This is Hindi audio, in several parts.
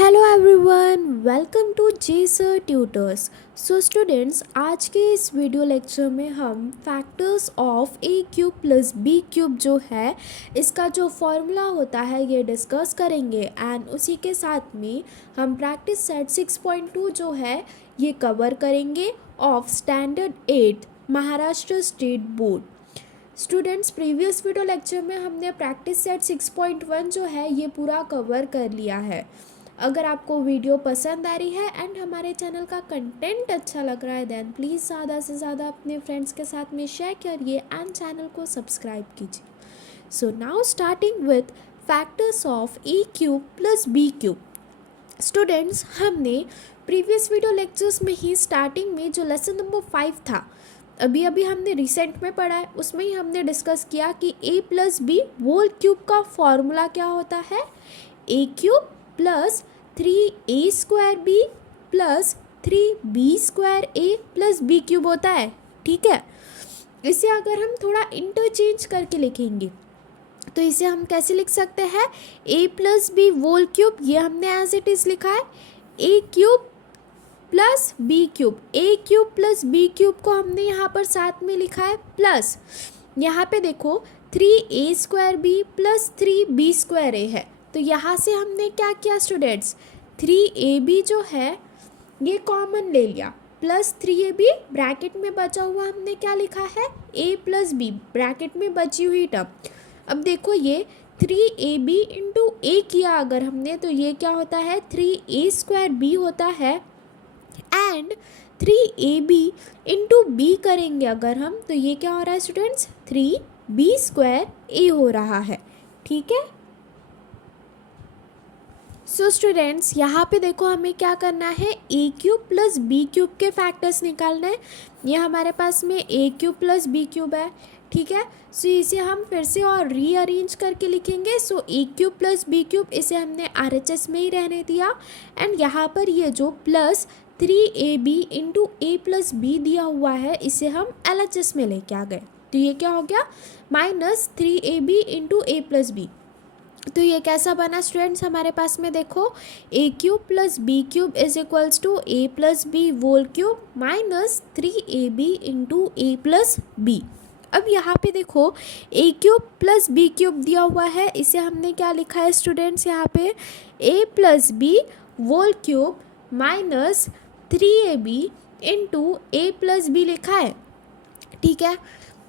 हेलो एवरीवन, वेलकम टू जेसर ट्यूटर्स। सो स्टूडेंट्स, आज के इस वीडियो लेक्चर में हम factors of A cube plus B cube जो है इसका जो फॉर्मूला होता है ये डिस्कस करेंगे एंड उसी के साथ में हम प्रैक्टिस सेट 6.2 जो है ये कवर करेंगे of standard 8 Maharashtra state board. Students, previous video lecture में हमने प्रैक्टिस सेट 6.1 जो है ये पूरा कवर कर लिया है। अगर आपको वीडियो पसंद आ रही है एंड हमारे चैनल का कंटेंट अच्छा लग रहा है देन प्लीज़ ज़्यादा से ज़्यादा अपने फ्रेंड्स के साथ में शेयर करिए एंड चैनल को सब्सक्राइब कीजिए। So now starting with factors of A cube plus B cube. Students, हमने प्रीवियस वीडियो लेक्चर्स में ही स्टार्टिंग में जो लेसन नंबर 5 था अभी हमने रिसेंट में पढ़ा है उसमें ही हमने डिस्कस किया कि a plus B whole cube का फॉर्मूला क्या होता है। ए cube plus 3a square B plus 3b square ए प्लस बी क्यूब होता है। ठीक है, इसे अगर हम थोड़ा इंटरचेंज करके लिखेंगे तो इसे हम कैसे लिख सकते हैं। a plus B whole cube ये हमने एज इट इज़ लिखा है। ए cube plus B cube, a cube plus B cube को हमने यहाँ पर साथ में लिखा है प्लस यहाँ पे देखो 3a square B plus 3b square A है। तो यहाँ से हमने क्या किया स्टूडेंट्स, 3ab जो है ये कॉमन ले लिया प्लस 3ab ब्रैकेट में बचा हुआ हमने क्या लिखा है a प्लस बी ब्रैकेट में बची हुई टर्म। अब देखो ये 3ab इंटू ए किया अगर हमने तो ये क्या होता है 3a स्क्वायर बी होता है एंड 3ab इंटू बी करेंगे अगर हम तो ये क्या हो रहा है स्टूडेंट्स 3b स्क्वायर ए हो रहा है। ठीक है, सो स्टूडेंट्स यहाँ पे देखो हमें क्या करना है ए क्यूब प्लस बी क्यूब के फैक्टर्स निकालना है। ये हमारे पास में ए क्यूब प्लस बी क्यूब है। ठीक है, सो इसे हम फिर से और रीअरेंज करके लिखेंगे। सो ए क्यूब प्लस बी क्यूब इसे हमने RHS में ही रहने दिया एंड यहाँ पर ये जो प्लस 3ab इंटू ए प्लस बी दिया हुआ है इसे हम LHS में लेके आ गए। तो ये क्या हो गया माइनस 3ab इंटू ए प्लस बी। तो ये कैसा बना स्टूडेंट्स, हमारे पास में देखो A cube plus B cube is equals to A plus B whole cube minus 3ab into A plus B. अब यहाँ पे देखो A cube plus B cube दिया हुआ है इसे हमने क्या लिखा है स्टूडेंट्स यहाँ पे A plus B whole cube minus 3ab into A plus B लिखा है। ठीक है,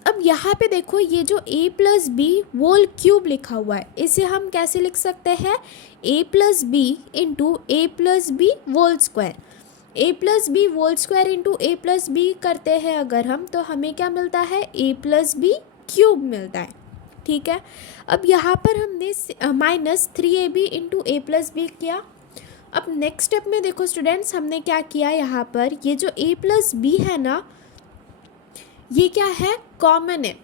अब यहाँ पे देखो ये जो a plus B whole cube लिखा हुआ है इसे हम कैसे लिख सकते हैं a plus B into A plus B whole square. A plus B whole square into A plus b करते हैं अगर हम तो हमें क्या मिलता है a प्लस बी क्यूब मिलता है। ठीक है, अब यहाँ पर हमने माइनस 3ab इंटू ए प्लस बी किया। अब नेक्स्ट स्टेप में देखो स्टूडेंट्स हमने क्या किया, यहाँ पर ये जो a प्लस बी है ना ये क्या है कॉमन है।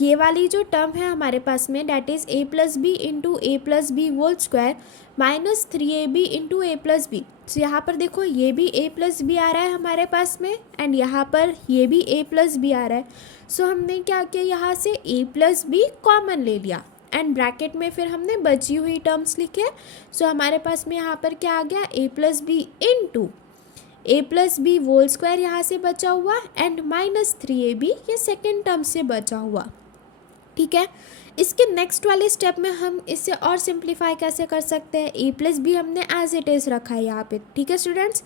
ये वाली जो टर्म है हमारे पास में that is a plus B into A plus B whole square minus 3ab into A plus B. तो यहाँ पर देखो ये भी a प्लस बी आ रहा है हमारे पास में एंड यहाँ पर ये भी a प्लस बी आ रहा है। सो हमने क्या किया यहाँ से a प्लस बी कॉमन ले लिया एंड ब्रैकेट में फिर हमने बची हुई टर्म्स लिखे। सो हमारे पास में यहाँ पर क्या आ गया a plus B into A plus B whole square यहाँ से बचा हुआ एंड माइनस 3ab ये सेकेंड टर्म से बचा हुआ। ठीक है, इसके नेक्स्ट वाले स्टेप में हम इसे और सिंप्लीफाई कैसे कर सकते हैं, ए प्लस बी हमने एज इट इज़ रखा है यहाँ पे। ठीक है students,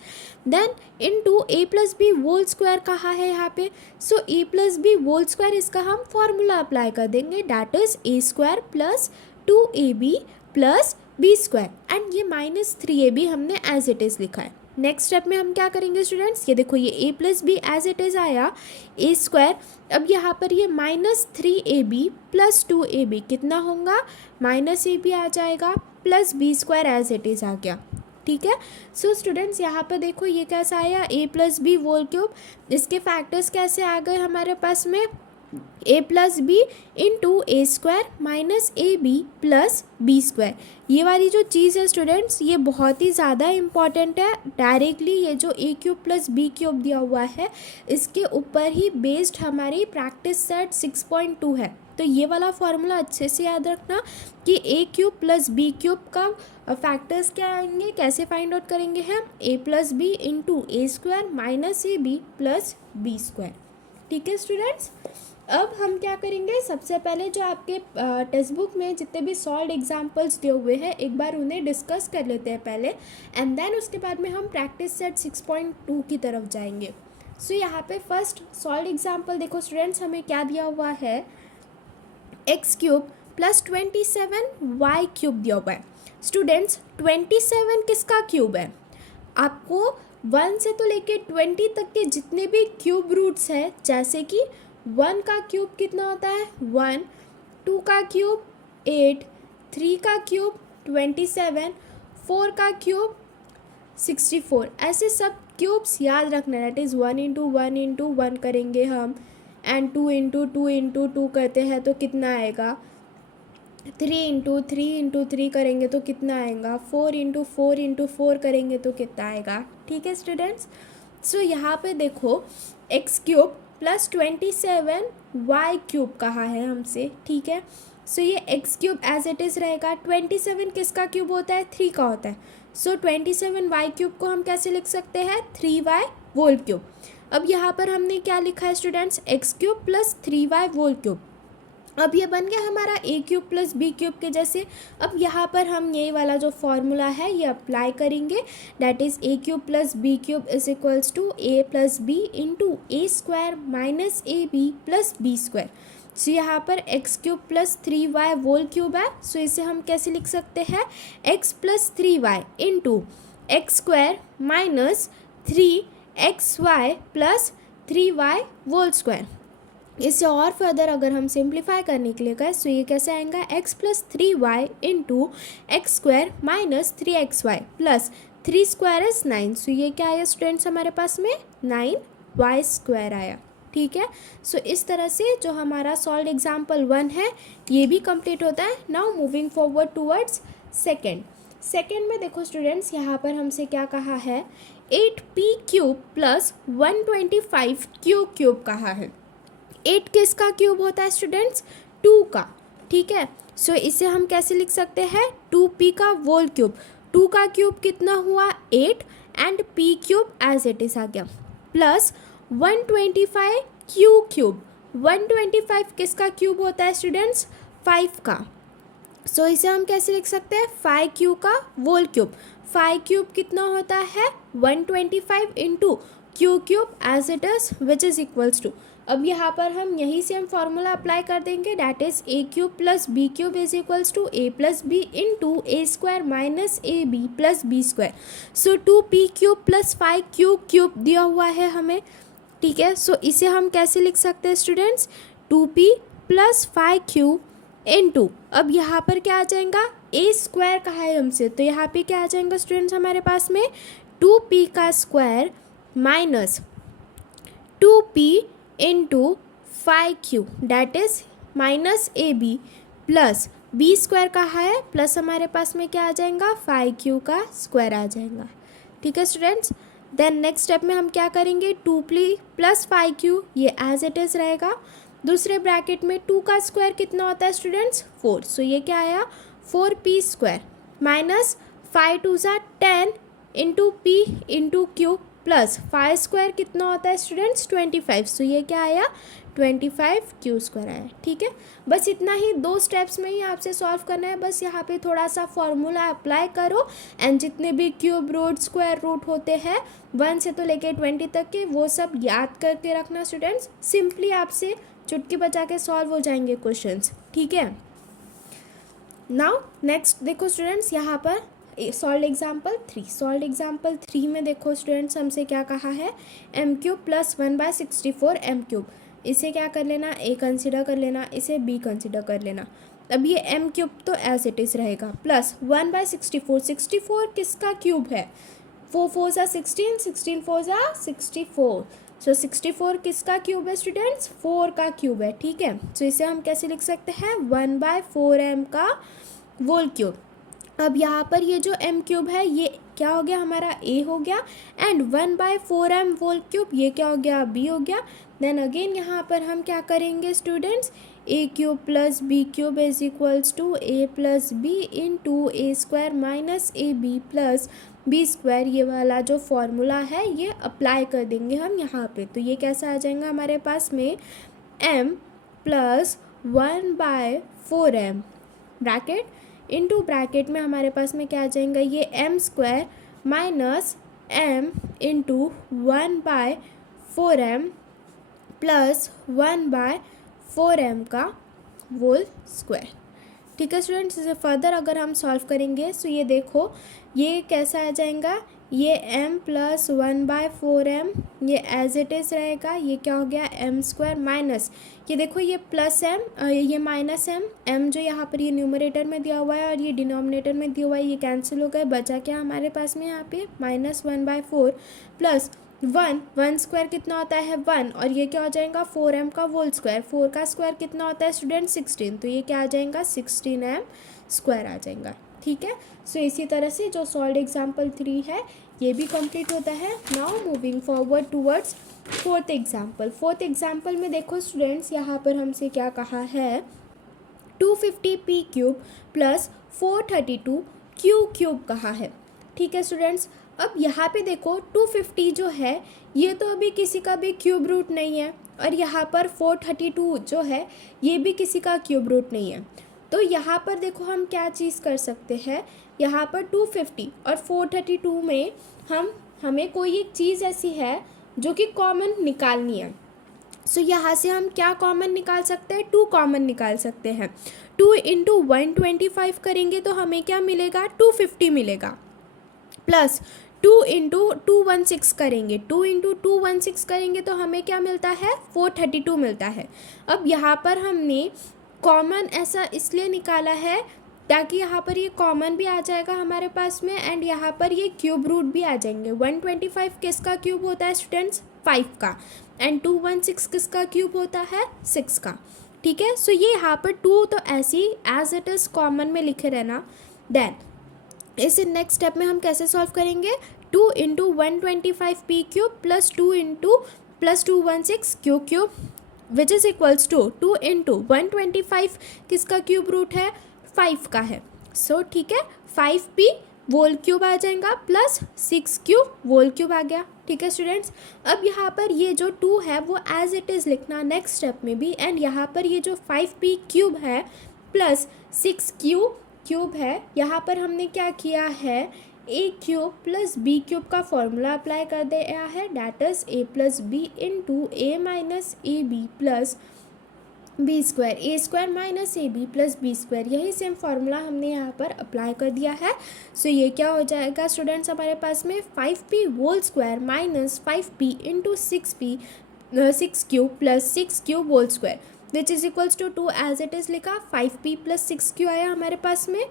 then into a plus B whole square कहा है यहाँ पे। So a plus B whole square इसका हम फॉर्मूला अप्लाई कर देंगे that is a square plus 2ab plus B square and ये माइनस 3ab हमने एज इट इज़ लिखा है। नेक्स्ट स्टेप में हम क्या करेंगे स्टूडेंट्स, ये देखो ये a plus b as it is आया ए स्क्वायर। अब यहाँ पर ये माइनस 3ab प्लस 2ab कितना होगा माइनस ab आ जाएगा plus B square as it is आ गया। ठीक है, सो स्टूडेंट्स यहाँ पर देखो ये कैसा आया a plus B whole cube, इसके फैक्टर्स कैसे आ गए हमारे पास में a plus B into A square minus A B plus B square. ये वाली जो चीज़ है स्टूडेंट्स ये बहुत ही ज़्यादा इम्पॉर्टेंट है। डायरेक्टली ये जो ए क्यूब प्लस बी क्यूब दिया हुआ है इसके ऊपर ही बेस्ड हमारी प्रैक्टिस सेट 6.2 है। तो ये वाला फॉर्मूला अच्छे से याद रखना कि ए क्यूब प्लस बी क्यूब का अब फैक्टर्स क्या आएंगे, कैसे फाइंड आउट करेंगे हम, A plus B into A square minus A B plus B square. ठीक है स्टूडेंट्स, अब हम क्या करेंगे, सबसे पहले जो आपके टेक्स्ट बुक में जितने भी सॉल्व एग्जांपल्स दिए हुए हैं एक बार उन्हें डिस्कस कर लेते हैं पहले, एंड देन उसके बाद में हम प्रैक्टिस सेट 6.2 की तरफ जाएंगे। सो यहाँ पे फर्स्ट सॉल्व एग्जांपल देखो स्टूडेंट्स, हमें क्या दिया हुआ है, x cube plus 27 y cube दिया हुआ है। स्टूडेंट्स 27 किसका क्यूब है, आपको 1 से तो लेके 20 तक के जितने भी क्यूब रूट्स हैं, जैसे कि 1 का क्यूब कितना होता है 1, 2 का क्यूब 8, 3 का क्यूब 27, 4 का क्यूब 64, ऐसे सब क्यूब्स याद रखना है। दैट इज़ 1 इंटू 1 इंटू 1 करेंगे हम, एंड 2 इंटू 2 इंटू 2 करते हैं तो कितना आएगा, 3 इंटू 3 इंटू 3 करेंगे तो कितना आएगा, 4 इंटू 4 इंटू 4 करेंगे तो कितना आएगा। ठीक है स्टूडेंट्स, सो यहाँ पे देखो x cube plus 27 y cube कहा है हमसे। ठीक है, सो ये x cube as it is रहेगा। 27 किसका क्यूब होता है, 3 का होता है। सो 27 वाई क्यूब को हम कैसे लिख सकते हैं, 3y होल क्यूब। अब यहाँ पर हमने क्या लिखा है students, x cube plus 3y whole cube. अब ये बन गया हमारा a cube plus B cube के जैसे। अब यहाँ पर हम ये वाला जो फॉर्मूला है ये अप्लाई करेंगे, that is A cube plus B cube is equals to A plus B into A square minus A B plus B square. So यहाँ पर X cube plus 3y whole cube है, सो इसे हम कैसे लिख सकते हैं, X plus 3y into X square minus 3xy plus 3y whole square. इसे और फर्दर अगर हम सिंप्लीफाई करने के लिए कहें तो ये कैसे आएगा, x plus 3y into X square minus 3xy plus 3 square is 9। सो ये क्या आया स्टूडेंट्स हमारे पास में, 9y स्क्वायर आया। ठीक है, सो इस तरह से जो हमारा सॉल्व एग्जाम्पल 1 है ये भी कंप्लीट होता है। Now moving forward towards second में देखो स्टूडेंट्स, यहाँ पर हमसे क्या कहा है, 8p क्यूब प्लस 125 क्यूब कहा है। 8 किसका क्यूब होता है स्टूडेंट्स, 2 का। ठीक है, सो इसे हम कैसे लिख सकते हैं, 2p का होल क्यूब। 2 का क्यूब कितना हुआ 8 and p cube as it is आ गया, प्लस 125 क्यूब। 125 किसका क्यूब होता है स्टूडेंट्स, 5 का। सो इसे हम कैसे लिख सकते हैं, 5q का होल क्यूब। 5 क्यूब कितना होता है 125 into q cube as it is which is equals to, अब यहाँ पर हम यहीं से हम फॉर्मूला अप्लाई कर देंगे, that is A cube plus B cube is equals to A plus B into A square minus A B plus B square. So 2p cube plus 5q cube दिया हुआ है हमें। ठीक है, सो इसे हम कैसे लिख सकते हैं students, 2p plus 5q into, अब यहाँ पर क्या आ जाएगा, ए स्क्वायर कहा है हमसे, तो यहाँ पे क्या आ जाएगा स्टूडेंट्स हमारे पास में, 2p का square minus 2p into 5q that is minus A B plus B square कहा है, प्लस हमारे पास में क्या आ जाएगा, 5q का स्क्वायर आ जाएगा। ठीक है स्टूडेंट्स, देन नेक्स्ट स्टेप में हम क्या करेंगे, 2p प्लस 5q ये एज इट इज़ रहेगा। दूसरे ब्रैकेट में 2 का स्क्वायर कितना होता है स्टूडेंट्स, 4। सो ये क्या आया, 4p square minus 5 2 10 into p into q plus 5 square कितना होता है स्टूडेंट्स 25। सो ये क्या आया, 25q स्क्वायर आया। ठीक है, बस इतना ही, 2 स्टेप्स में ही आपसे सॉल्व करना है। बस यहाँ पे थोड़ा सा फॉर्मूला अप्लाई करो एंड जितने भी क्यूब रूट स्क्वायर रूट होते हैं 1 से तो लेके 20 तक के, वो सब याद करके रखना स्टूडेंट्स। सिंपली आपसे चुटकी बजा के सॉल्व हो जाएंगे क्वेश्चंस। ठीक है, नाउ नेक्स्ट देखो स्टूडेंट्स, यहाँ पर सॉल्व एग्जाम्पल 3 में देखो स्टूडेंट्स हमसे क्या कहा है, m cube plus 1/64 m cube. इसे क्या कर लेना, ए कंसिडर कर लेना, इसे बी कंसिडर कर लेना। अब ये एम क्यूब तो एज इट इज़ रहेगा, प्लस 1/64। 64 किसका क्यूब है, 4 4 सा 16, 16 4 सा 64। सो 64 किसका क्यूब है स्टूडेंट्स, 4 का क्यूब है। ठीक है, सो इसे हम कैसे लिख सकते हैं, 1/4m का होल क्यूब। अब यहाँ पर ये जो m क्यूब है ये क्या हो गया हमारा a हो गया, एंड 1/4m होल क्यूब ये क्या हो गया b हो गया। देन अगेन यहाँ पर हम क्या करेंगे students, a cube plus b cube is equals to a plus B into A square minus A B plus B square, ये वाला जो फॉर्मूला है ये अप्लाई कर देंगे हम यहाँ पे। तो ये कैसा आ जाएगा हमारे पास में, m plus 1/4m bracket into bracket में हमारे पास में क्या आ जाएगा, ये m square minus m into 1/4m plus 1/4m का होल स्क्वायर। ठीक है स्टूडेंट्स, इसे फर्दर अगर हम सॉल्व करेंगे तो ये देखो ये कैसा आ जाएगा, ये m प्लस 1/4m ये एज इट इज़ रहेगा, ये क्या हो गया m स्क्वायर माइनस, ये देखो ये प्लस m ये माइनस m जो यहाँ पर ये न्यूमरेटर में दिया हुआ है और ये डिनोमिनेटर में दिया हुआ है, ये कैंसिल हो गए, बचा क्या हमारे पास में यहाँ पे -1/4 प्लस 1 स्क्वायर कितना होता है 1, और ये क्या हो जाएगा 4m का होल स्क्वायर, 4 का स्क्वायर कितना होता है स्टूडेंट 16, तो ये क्या आ जाएगा 16m स्क्वायर आ जाएगा। ठीक है, सो इसी तरह से जो सॉल्व एग्जाम्पल 3 है ये भी कंप्लीट होता है। Now moving forward towards fourth example. Fourth example में देखो स्टूडेंट्स यहाँ पर हमसे क्या कहा है, 250p cube plus 432 Q cube कहा है। ठीक है स्टूडेंट्स, अब यहाँ पे देखो 250 जो है ये तो अभी किसी का भी क्यूब रूट नहीं है, और यहाँ पर 432 जो है ये भी किसी का क्यूब रूट नहीं है। तो यहाँ पर देखो हम क्या चीज़ कर सकते हैं, यहाँ पर 250 और 432 में हमें कोई एक चीज़ ऐसी है जो कि कॉमन निकालनी है। सो यहाँ से हम क्या कॉमन निकाल सकते हैं, 2 कॉमन निकाल सकते हैं। 2 इंटू 125 करेंगे तो हमें क्या मिलेगा 250 मिलेगा, प्लस 2 इंटू 216 करेंगे, 2 इंटू 216 करेंगे तो हमें क्या मिलता है 432 मिलता है। अब यहाँ पर हमने कॉमन ऐसा इसलिए निकाला है ताकि यहाँ पर ये कॉमन भी आ जाएगा हमारे पास में, एंड यहाँ पर ये क्यूब रूट भी आ जाएंगे। 125 किसका क्यूब होता है स्टूडेंट्स 5 का, एंड 216 किसका क्यूब होता है 6 का। ठीक है, सो ये यहाँ पर 2 तो ऐसी एज इट इज़ कॉमन में लिखे रहना। देन इस नेक्स्ट स्टेप में हम कैसे सॉल्व करेंगे, 2 into 125p cube plus 2 into plus 216 q cube which is equals to 2 into 125 किसका क्यूब रूट है 5 का है। सो ठीक है 5p वोल क्यूब आ जाएगा प्लस 6q वोल क्यूब आ गया। ठीक है स्टूडेंट्स, अब यहाँ पर ये जो 2 है वो एज इट इज़ लिखना नेक्स्ट स्टेप में भी, एंड यहाँ पर ये जो 5p क्यूब है प्लस 6q क्यूब है, यहाँ पर हमने क्या किया है a cube plus b cube का फॉर्मूला अप्लाई कर दिया है, that is a plus B into a minus A B plus B square, a square minus A B plus B square, यही सेम फार्मूला हमने यहाँ पर अप्लाई कर दिया है। सो ये क्या हो जाएगा स्टूडेंट्स हमारे पास में 5p whole square minus 5p into 6q plus 6q whole square which is equals to 2 as it is लिखा, 5p प्लस 6q आया हमारे पास में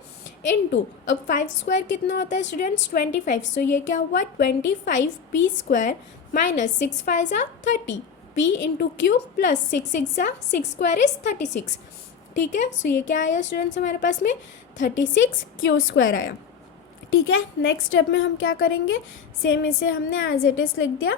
इंटू, अब 5 स्क्वायर कितना होता है स्टूडेंट्स 25, सो ये क्या हुआ 25p स्क्वायर माइनस 6 5 जा 30 p इंटू क्यूब प्लस 6 6 जा 6 स्क्वायर इज 36। ठीक है, सो ये क्या आया स्टूडेंट्स हमारे पास में 36 क्यू स्क्वायर आया। ठीक है, नेक्स्ट स्टेप में हम क्या करेंगे, सेम इसे हमने एज इट इज़ लिख दिया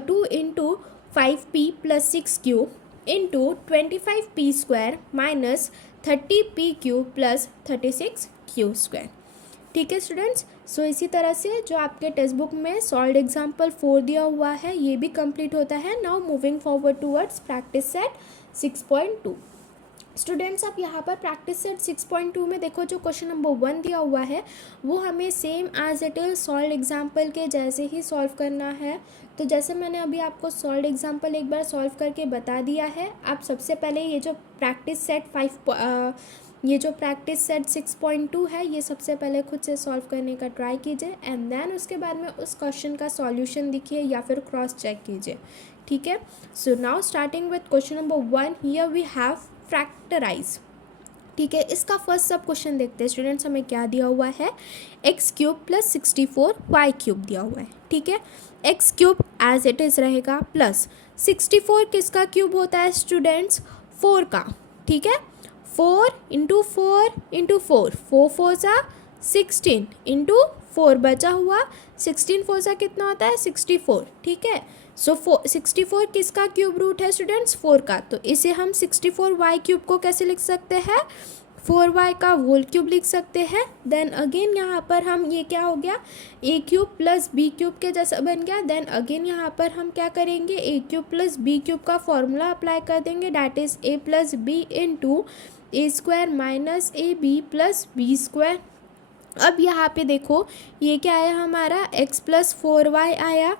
2 into 5p plus 6q into 25p square minus 30p Q plus 36q square. ठीक है स्टूडेंट्स, सो इसी तरह से जो आपके टेक्स्ट बुक में सॉल्व एग्जाम्पल 4 दिया हुआ है ये भी कंप्लीट होता है। Now moving forward towards practice set 6.2। Students आप यहाँ पर प्रैक्टिस सेट 6.2 में देखो जो क्वेश्चन नंबर 1 दिया हुआ है वो हमें same as it is solve example के जैसे ही सॉल्व करना है। तो जैसे मैंने अभी आपको सॉल्व एग्जाम्पल एक बार सॉल्व करके बता दिया है, आप सबसे पहले ये जो प्रैक्टिस सेट 6.2 है ये सबसे पहले खुद से सॉल्व करने का ट्राई कीजिए, एंड देन उसके बाद में उस क्वेश्चन का सॉल्यूशन दिखिए या फिर क्रॉस चेक कीजिए। ठीक है, so now starting with question number 1, here we have factorize. ठीक है, इसका फर्स्ट सब क्वेश्चन देखते हैं स्टूडेंट्स, हमें क्या दिया हुआ है x cube plus 64 y cube दिया हुआ है। ठीक है, x cube as it is रहेगा प्लस 64 किसका क्यूब होता है स्टूडेंट्स 4 का। ठीक है, 4 4 सा 16 इंटू 4 बचा हुआ 16 4 सा कितना होता है 64, ठीक है। सो 64 किसका क्यूब रूट है स्टूडेंट्स 4 का, तो इसे हम 64y क्यूब को कैसे लिख सकते हैं 4y का होल क्यूब लिख सकते हैं। देन अगेन यहाँ पर हम ये क्या हो गया a cube plus B cube के जैसा बन गया। देन अगेन यहाँ पर हम क्या करेंगे a cube plus B cube का फॉर्मूला अप्लाई कर देंगे, that is a plus B into A square minus A B plus B square. अब यहाँ पे देखो ये क्या आया हमारा x प्लस 4y आया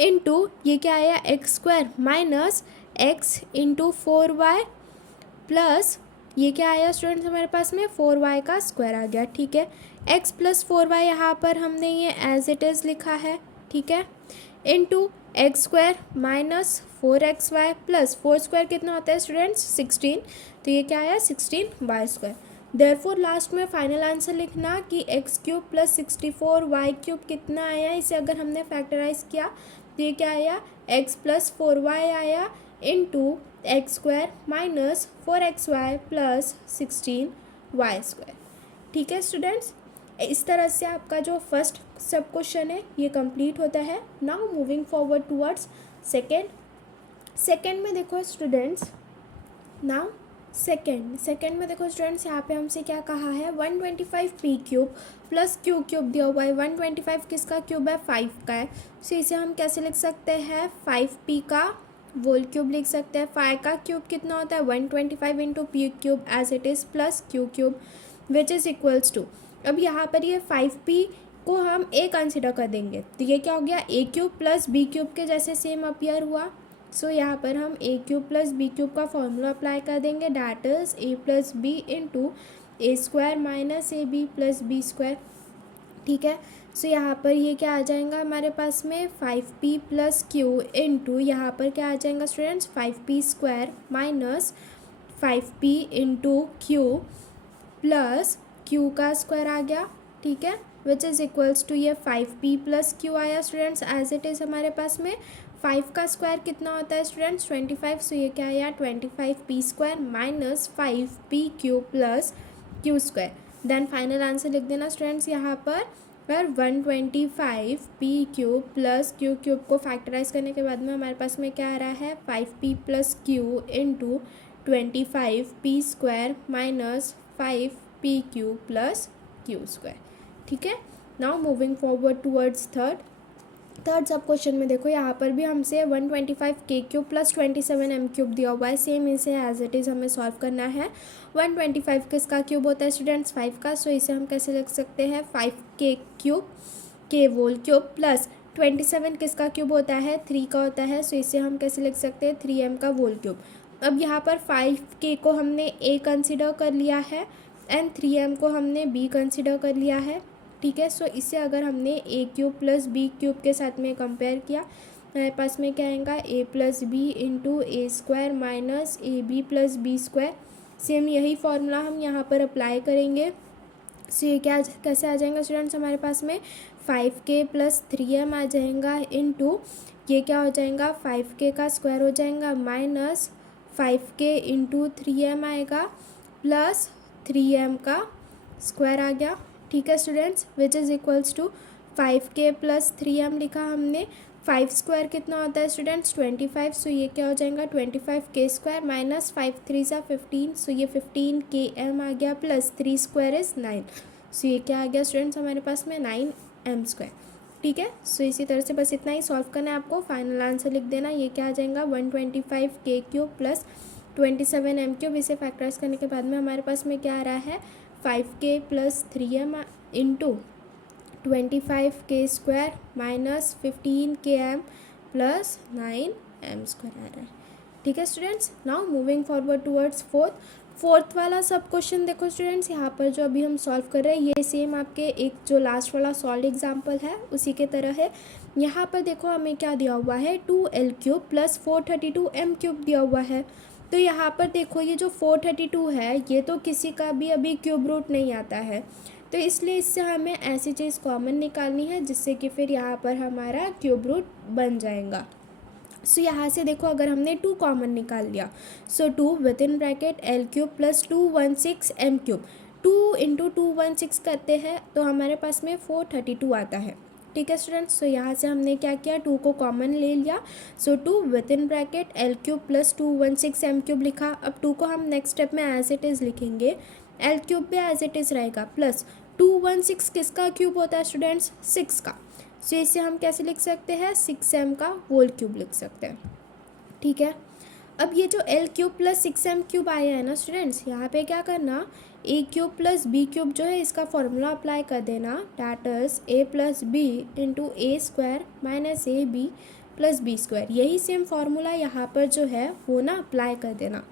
इंटू ये क्या आया x square minus x into 4y plus ये क्या आया स्टूडेंट्स हमारे पास में 4y का स्क्वायर आ गया, ठीक है। x प्लस 4y यहाँ पर हमने ये एज इट इज़ लिखा है, ठीक है, into X square minus 4xy plus 4 square कितना होता है स्टूडेंट्स 16, तो ये क्या आया 16y स्क्वायर। देयरफॉर लास्ट में फाइनल आंसर लिखना कि x cube plus 64y cube कितना आया, इसे अगर हमने फैक्टराइज किया तो ये क्या आया x प्लस 4y आया into X square minus 4xy plus 16y square, ठीक है स्टूडेंट्स। इस तरह से आपका जो फर्स्ट सब क्वेश्चन है ये कंप्लीट होता है। Now moving forward towards second में देखो स्टूडेंट्स, नाउ सेकेंड में देखो स्टूडेंट्स यहाँ पे हमसे क्या कहा है 125 P cube plus Q cube दिया हुआ है। 125 किसका क्यूब है 5 का है, सो इसे हम कैसे लिख सकते हैं 5p का होल क्यूब लिख सकते हैं। 5 का क्यूब कितना होता है 125 into p cube as it is plus Q cube which is equals to, अब यहाँ पर ये 5p को हम a कंसिडर कर देंगे तो ये क्या हो गया a cube plus B cube के जैसे सेम अपीयर हुआ। सो यहाँ पर हम a cube plus B cube का फॉर्मूला अप्लाई कर देंगे, that is a plus B into A square minus A B plus B square, ठीक है। सो यहाँ पर ये क्या आ जाएगा हमारे पास में 5p प्लस क्यू इंटू यहाँ पर क्या आ जाएगा students 5p square minus 5p into Q plus Q का स्क्वायर आ गया, ठीक है, विच इज़ इक्वल्स टू ये 5p प्लस क्यू आया स्टूडेंट्स एज इट इज़ हमारे पास में 5 का स्क्वायर कितना होता है स्टूडेंट्स 25, सो ये क्या आया 25p square minus 5p q plus Q square. Then final answer लिख देना स्टूडेंट्स यहाँ पर 125p cube plus Q cube को फैक्टराइज करने के बाद में हमारे पास में क्या आ रहा है 5p plus Q into 25p square minus 5p q plus Q square, ठीक है। Now moving forward towards third सब क्वेश्चन में देखो यहाँ पर भी हमसे 125k cube plus 27m cube दिया हुआ है, सेम इसे एज इट इज़ हमें सॉल्व करना है। 125 किसका क्यूब होता है स्टूडेंट्स 5 का, सो इसे हम कैसे लिख सकते हैं 5k क्यूब के होल क्यूब प्लस 27 किसका क्यूब होता है 3 का होता है, सो इसे हम कैसे लिख सकते हैं 3m का होल क्यूब। अब यहाँ पर 5k को हमने a कंसिडर कर लिया है एंड 3m को हमने b कंसिडर कर लिया है, ठीक है। सो इसे अगर हमने a cube plus b cube के साथ में कंपेयर किया हमारे पास में क्या आएगा a plus B into A square minus A B plus B square. Same यही फॉर्मूला हम यहाँ पर अप्लाई करेंगे। सो ये क्या कैसे आ जाएगा स्टूडेंट्स हमारे पास में 5k प्लस 3m आ जाएगा इंटू ये क्या हो जाएगा 5k का स्क्वायर हो जाएगा माइनस 5k इंटू 3m आएगा प्लस 3m का स्क्वायर आ गया, ठीक है students, which is equals to 5k plus 3m लिखा हमने। 5 स्क्वायर कितना होता है स्टूडेंट्स 25, सो ये क्या हो जाएगा 25k स्क्वायर माइनस 5 3 सा 15, सो ये 15km आ गया प्लस 3 स्क्वायर इज़ 9, सो ये क्या आ गया स्टूडेंट्स हमारे पास में 9m स्क्वायर, ठीक है। सो इसी तरह से बस इतना ही सॉल्व करना है आपको। फाइनल आंसर लिख देना, ये क्या आ जाएगा 125k cube plus 27m cube, इसे फैक्टराइज करने के बाद में हमारे पास में क्या आ रहा है 5k plus 3m into 25k square minus 15km plus 9m square आ रहा है, ठीक है students. Now moving forward towards fourth वाला सब क्वेश्चन देखो स्टूडेंट्स, यहाँ पर जो अभी हम सॉल्व कर रहे हैं ये सेम आपके एक जो लास्ट वाला सॉल्व एग्जाम्पल है उसी के तरह है। यहाँ पर देखो हमें क्या दिया हुआ है 2l cube plus 432m cube दिया हुआ है। तो यहाँ पर देखो ये जो 432 है ये तो किसी का भी अभी क्यूब रूट नहीं आता है, तो इसलिए इससे हमें ऐसी चीज़ कॉमन निकालनी है जिससे कि फिर यहाँ पर हमारा क्यूब रूट बन जाएगा। सो यहाँ से देखो अगर हमने 2 कॉमन निकाल लिया, so 2 within bracket L cube plus 216 M cube, 2 into 216 करते हैं तो हमारे पास में 432 आता है। ठीक है स्टूडेंट्स, सो यहाँ से हमने क्या किया, 2 को कॉमन ले लिया, so 2 within bracket L cube plus 216 M cube लिखा। अब 2 को हम नेक्स्ट स्टेप में एज इट इज़ लिखेंगे, एल क्यूब भी एज इट इज़ रहेगा, प्लस 216 किसका क्यूब होता है स्टूडेंट्स, 6 का। सो इसे हम कैसे लिख सकते हैं, 6m का होल क्यूब लिख सकते हैं। ठीक है, अब ये जो L cube plus 6m cube आया है ना स्टूडेंट्स, यहाँ पे क्या करना, A cube plus B cube जो है इसका फॉर्मूला अप्लाई कर देना, that is A plus B into A square minus A B plus B square. यही सेम फार्मूला यहाँ पर जो है वो ना अप्लाई कर देना।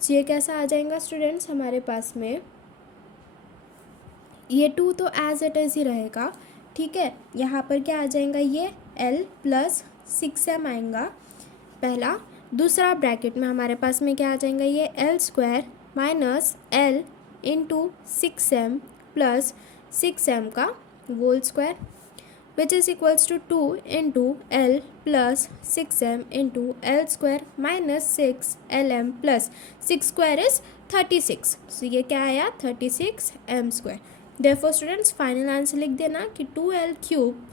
सो ये कैसा आ जाएगा स्टूडेंट्स हमारे पास में, ये 2 तो एज इट इज़ ही रहेगा। ठीक है, यहाँ पर क्या आ जाएगा, ये L प्लस 6m आएगा पहला। दूसरा ब्रैकेट में हमारे पास में क्या आ जाएगा, ये L square minus L into 6m plus 6m का whole square, which is equals to 2 into L plus 6m into L square minus 6LM plus 6 square is 36। So ये क्या आया, 36m square. Therefore students final answer लिख देना कि 2L cube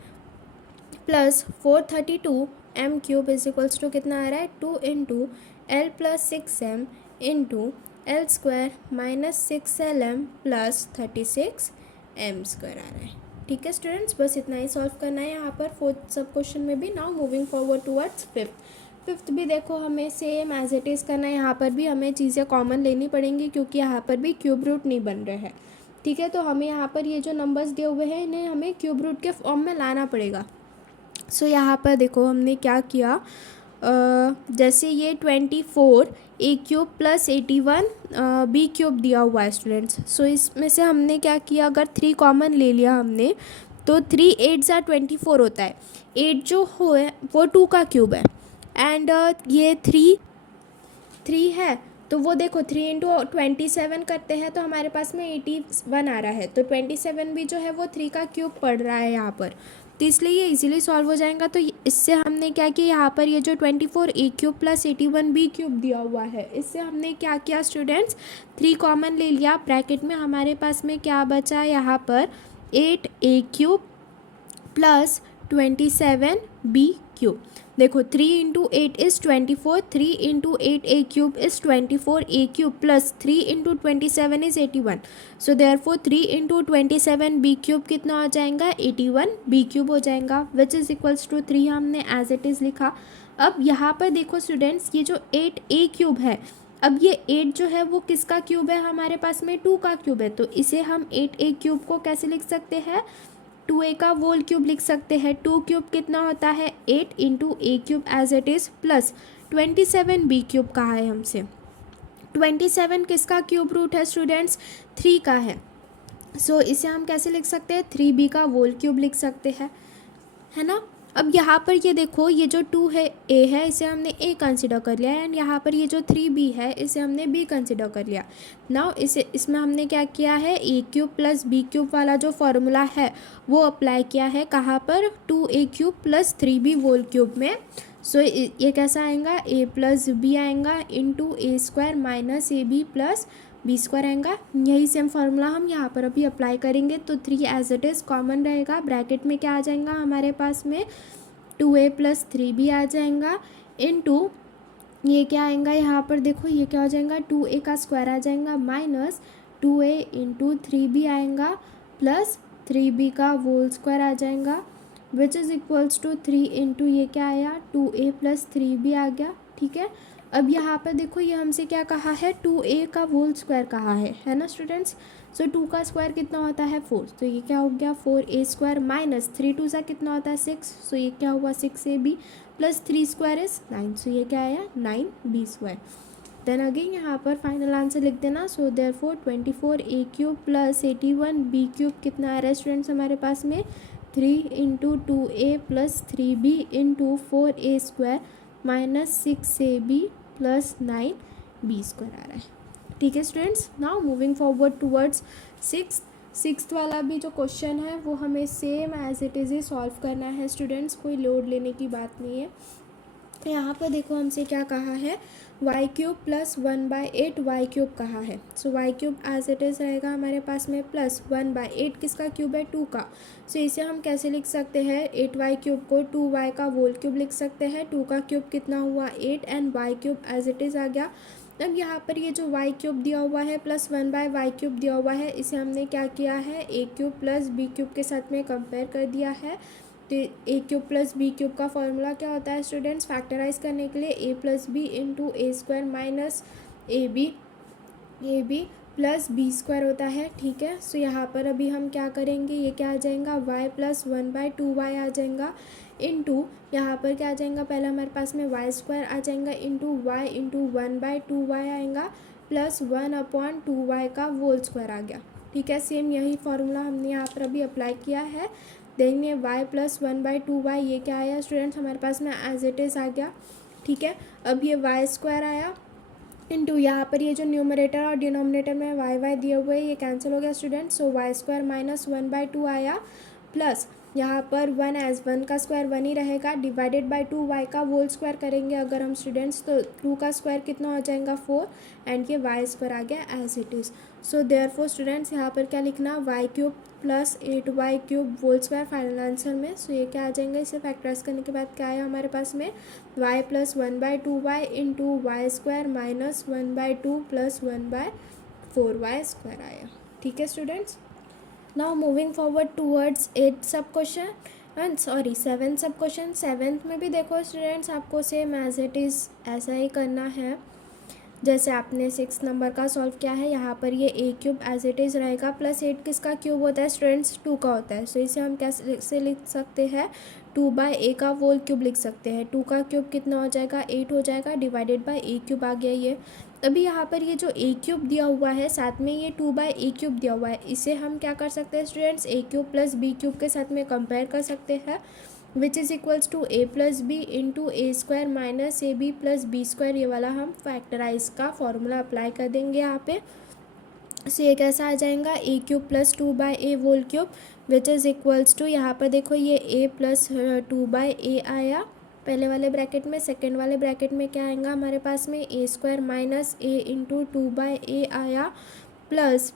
plus 432m cube is equals to कितना आ रहा है, 2 into L plus 6m into L square minus 6LM plus 36m square आ रहा है। ठीक है स्टूडेंट्स, बस इतना ही सॉल्व करना है यहाँ पर फोर्थ सब क्वेश्चन में भी। Now moving forward towards fifth भी देखो हमें सेम एज इट इज़ करना है। यहाँ पर भी हमें चीज़ें कॉमन लेनी पड़ेंगी क्योंकि यहाँ पर भी क्यूब रूट नहीं बन रहे हैं। ठीक है, तो हमें यहाँ पर ये जो नंबर्स दिए हुए हैं इन्हें हमें क्यूब रूट के फॉर्म में लाना पड़ेगा। सो यहाँ पर देखो हमने क्या किया, जैसे ये 24 A cube plus 81 B cube दिया हुआ है स्टूडेंट्स। सो इसमें से हमने क्या किया, अगर 3 कॉमन ले लिया हमने तो 3 8 24 होता है। 8 जो हो है वो 2 का क्यूब है, एंड ये 3 है तो वो देखो 3 इंटू 27 करते हैं तो हमारे पास में 81 आ रहा है। तो 27 भी जो है वो 3 का क्यूब पड़ रहा है यहाँ पर, तो इसलिए ये इजीली सॉल्व हो जाएगा। तो इससे हमने क्या किया, यहाँ पर ये जो 24 A cube plus 81 B cube दिया हुआ है, इससे हमने क्या किया स्टूडेंट्स, 3 कॉमन ले लिया। ब्रैकेट में हमारे पास में क्या बचा यहाँ पर, 8 A cube plus 27 B cube. देखो 3 into 8 is 24, 3 into 8 A cube is 24 A cube plus 3 into 27 is 81। So therefore 3 into 27 B cube कितना हो जाएगा, 81 बी क्यूब हो जाएगा, विच इज़ इक्वल्स टू 3 हमने एज इट इज़ लिखा। अब यहाँ पर देखो स्टूडेंट्स, ये जो 8 ए क्यूब है, अब ये 8 जो है वो किसका क्यूब है, हमारे पास में 2 का क्यूब है। तो इसे हम 8 ए क्यूब को कैसे लिख सकते हैं, 2a का होल क्यूब लिख सकते हैं। 2 क्यूब कितना होता है, 8 into A cube as it is plus 27 B cube कहा है हमसे। 27 किसका क्यूब रूट है स्टूडेंट्स, 3 का है। सो इसे हम कैसे लिख सकते हैं, 3b का होल क्यूब लिख सकते हैं, है ना। अब यहाँ पर ये देखो, ये जो 2 है a है इसे हमने a कंसिडर कर लिया, एंड यहाँ पर ये जो 3b है इसे हमने b कंसिडर कर लिया। नाउ इसमें हमने क्या किया है, a cube plus B cube वाला जो फॉर्मूला है वो अप्लाई किया है कहाँ पर, 2a cube plus 3b whole cube में। सो ये कैसा आएगा, a प्लस बी आएगा into A square minus A B plus B square आएगा। यही सेम फार्मूला हम यहाँ पर अभी अप्लाई करेंगे। तो 3 एज इट इज़ कॉमन रहेगा, ब्रैकेट में क्या आ जाएगा हमारे पास में, 2a प्लस 3b आ जाएगा इंटू ये क्या आएगा यहाँ पर देखो, ये क्या हो जाएगा, 2a का स्क्वायर आ जाएगा माइनस 2a इंटू 3b आएगा प्लस 3b का होल स्क्वायर आ जाएगा, which is equals to 3 into ये क्या आया, 2a प्लस 3b आ गया। ठीक है, अब यहाँ पर देखो ये हमसे क्या कहा है, 2a का होल स्क्वायर कहा है ना स्टूडेंट्स। सो 2 का स्क्वायर कितना होता है 4, तो ये क्या हो गया 4a स्क्वायर माइनस 3 2 सा कितना होता है 6, सो ये क्या हुआ 6ab प्लस 3 स्क्वायर इज 9, सो ये क्या आया 9b स्क्वायर। देन अगेन यहाँ पर फाइनल आंसर लिख देना। So therefore 24 A cube plus 81 B cube कितना आ रहा है स्टूडेंट्स हमारे पास में, 3 into 2a plus 3b into 4a square minus 6ab plus 9b square आ रहा है। ठीक है students, now moving forward towards sixth वाला भी जो क्वेश्चन है वो हमें सेम एज इट इज़ ही सॉल्व करना है स्टूडेंट्स, कोई लोड लेने की बात नहीं है। यहाँ पर देखो हमसे क्या कहा है, Y cube plus 1/8 Y cube कहा है। So Y cube as it is रहेगा हमारे पास में, प्लस 1/8 किसका क्यूब है, 2 का। सो इसे हम कैसे लिख सकते हैं, 8y क्यूब को 2y का होल क्यूब लिख सकते हैं। 2 का क्यूब कितना हुआ 8 and Y cube as it is आ गया। अब यहाँ पर ये जो वाई क्यूब दिया हुआ है प्लस 1/y क्यूब दिया हुआ है, इसे हमने क्या किया है, ए क्यूब प्लस बी क्यूब के साथ में कंपेयर कर दिया है। तो A cube plus B cube का फॉर्मूला क्या होता है स्टूडेंट्स, फैक्टराइज करने के लिए A plus B into A square minus A B plus B square होता है। ठीक है, सो यहाँ पर अभी हम क्या करेंगे, ये क्या आ जाएगा, y प्लस 1/2y आ जाएगा इंटू यहाँ पर क्या आ जाएगा, पहले हमारे पास में वाई स्क्वायर आ जाएगा इंटू वाई इंटू 1/2y आएगा प्लस 1/2y का होल स्क्वायर आ गया। ठीक है, सेम यही फॉर्मूला हमने यहाँ पर अभी अप्लाई किया है। देंगे y प्लस 1/2y, ये क्या आया स्टूडेंट्स हमारे पास में एज इट इज़ आ गया। ठीक है, अब ये वाई स्क्वायर आया इंटू यहाँ पर ये जो न्यूमरेटर और डिनोमिनेटर में वाई दिए हुए ये कैंसिल हो गया स्टूडेंट्स। सो वाई स्क्वायर माइनस 1/2 आया प्लस यहाँ पर 1 एज 1 का स्क्वायर 1 ही रहेगा, डिवाइडेड बाई 2y का होल स्क्वायर करेंगे अगर हम स्टूडेंट्स, तो 2 का स्क्वायर कितना हो जाएगा 4 एंड ये वाई स्क्वायर आ गया as it is. So therefore students यहाँ पर क्या लिखना, Y cube plus 8y cube whole square final answer में। सो ये क्या आ जाएंगे, इसे फैक्टराइज करने के बाद क्या आया हमारे पास में, y plus 1/2y into Y square minus 1/2 plus 1/4y square आया। ठीक है students, now moving forward towards 8 sub question and 7 सब क्वेश्चन। 7th में भी देखो स्टूडेंट्स आपको सेम एज इट इज़ ऐसा ही करना है जैसे आपने 6 नंबर का सॉल्व किया है। यहाँ पर ये ए क्यूब एज इट इज़ रहेगा प्लस 8 किसका क्यूब होता है स्टूडेंट्स, 2 का होता है। सो इसे हम कैसे लिख सकते हैं, 2/a का होल क्यूब लिख सकते हैं। 2 का क्यूब कितना हो जाएगा 8 हो जाएगा, डिवाइडेड बाई ए क्यूब आ गया ये। अभी यहाँ पर ये जो ए क्यूब दिया हुआ है साथ में ये 2/a क्यूब दिया हुआ है, इसे हम क्या कर सकते हैं students, A cube plus B cube के साथ में कंपेयर कर सकते हैं, which is equals to A plus B into A square minus A B plus B square. ये वाला हम फैक्टराइज का फॉर्मूला अप्लाई कर देंगे यहाँ पे। सो ये कैसा आ जाएगा, A cube plus 2/a whole cube which is equals to, यहाँ पर देखो ये a प्लस 2/a आया पहले वाले ब्रैकेट में, सेकेंड वाले ब्रैकेट में क्या आएगा हमारे पास में, ए स्क्वायर माइनस ए इंटू 2/a आया प्लस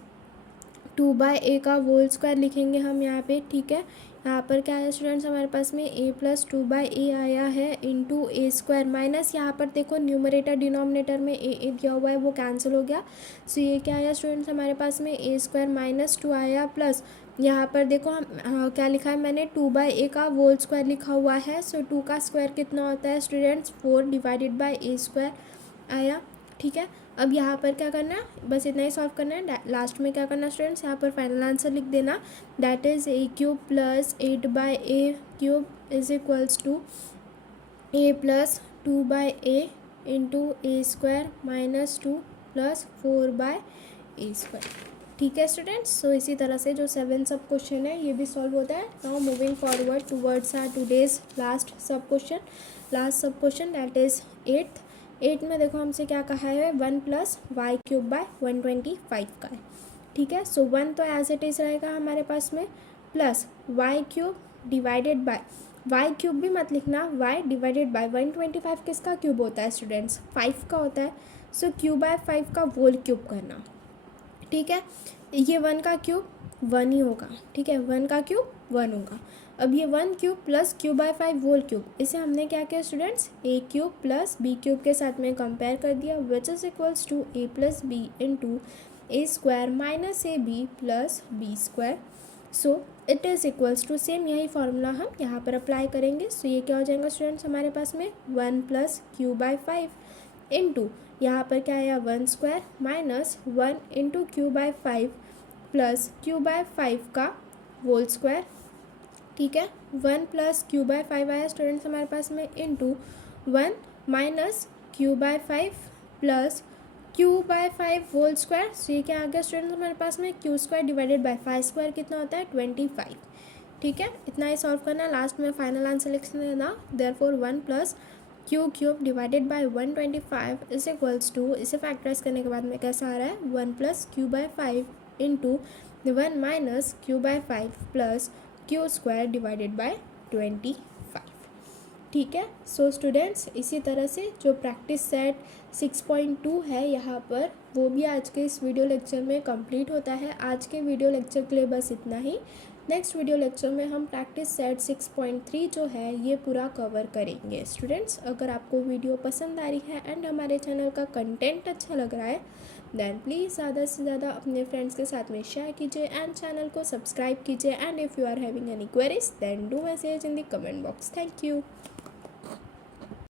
2/a का होल स्क्वायर लिखेंगे हम यहाँ पे। ठीक है, यहाँ पर क्या है स्टूडेंट्स हमारे पास में a प्लस 2/a आया है इंटू ए स्क्वायर माइनस यहाँ पर देखो न्यूमरेटर डिनोमिनेटर में a दिया हुआ है वो कैंसिल हो गया। सो ये क्या आया स्टूडेंट्स हमारे पास में a स्क्वायर माइनस 2 आया प्लस यहाँ पर देखो हम क्या लिखा है मैंने, 2/a का होल स्क्वायर लिखा हुआ है। सो 2 का स्क्वायर कितना होता है students 4 divided by a square आया। ठीक है, अब यहाँ पर क्या करना है, बस इतना ही सॉल्व करना है। लास्ट में क्या करना स्टूडेंट्स, यहाँ पर फाइनल आंसर लिख देना, that is A cube plus 8/a cube is equals to a plus 2/a into A square minus 2 plus 4/a square. ठीक है स्टूडेंट्स, सो इसी तरह से जो 7 सब क्वेश्चन है ये भी सॉल्व होता है। Now moving forward towards our today's last सब क्वेश्चन दैट इज़ 8 में देखो हमसे क्या कहा है, 1 प्लस वाई क्यूब बाय 125 का है। ठीक है, सो 1 तो एज इट इज़ रहेगा हमारे पास में plus Y cube divided by, Y cube भी मत लिखना, वाई डिवाइडेड बाय 125 किसका क्यूब होता है स्टूडेंट्स, 5 का होता है। सो क्यूब बाय 5 का होल क्यूब करना। ठीक है, ये 1 का क्यूब 1 ही होगा। ठीक है, 1 का क्यूब 1 होगा। अब ये 1 cube plus cube by 5 whole cube, इसे हमने क्या किया students, A cube plus B cube के साथ में कंपेयर कर दिया, which is equals to A plus B into A square minus A B plus B square. So it is equals to, same यही फार्मूला हम यहाँ पर अप्लाई करेंगे। सो ये क्या हो जाएगा स्टूडेंट्स हमारे पास में, 1 प्लस क्यूब बाय 5 इंटू यहाँ पर क्या आया 1 square minus 1 into Q by 5 plus Q by 5 का होल स्क्वायर। ठीक है, 1 प्लस क्यू बाय 5 आया स्टूडेंट्स हमारे पास में into 1 minus Q by 5 plus Q by 5 whole square. So ये क्या आ गया स्टूडेंट्स हमारे पास में, Q square divided by 5 square कितना होता है 25। ठीक है, इतना ही सॉल्व करना, लास्ट में फाइनल आंसर लिख देना, therefore 1 plus Q cube divided by 125 is equals to, इसे फैक्टराइज करने के बाद में कैसा आ रहा है, 1 plus Q by 5 into 1 minus Q by 5 plus Q square divided by 25। ठीक है। सो स्टूडेंट्स, इसी तरह से जो प्रैक्टिस सेट 6.2 है यहाँ पर, वो भी आज के इस वीडियो लेक्चर में कंप्लीट होता है। आज के वीडियो लेक्चर के लिए बस इतना ही। नेक्स्ट वीडियो लेक्चर में हम प्रैक्टिस सेट 6.3 जो है ये पूरा कवर करेंगे। स्टूडेंट्स, अगर आपको वीडियो पसंद आ रही है एंड हमारे चैनल का कंटेंट अच्छा लग रहा है, देन प्लीज़ ज़्यादा से ज़्यादा अपने फ्रेंड्स के साथ में शेयर कीजिए एंड चैनल को सब्सक्राइब कीजिए। And if you are having any queries then do message in the comment box. Thank you.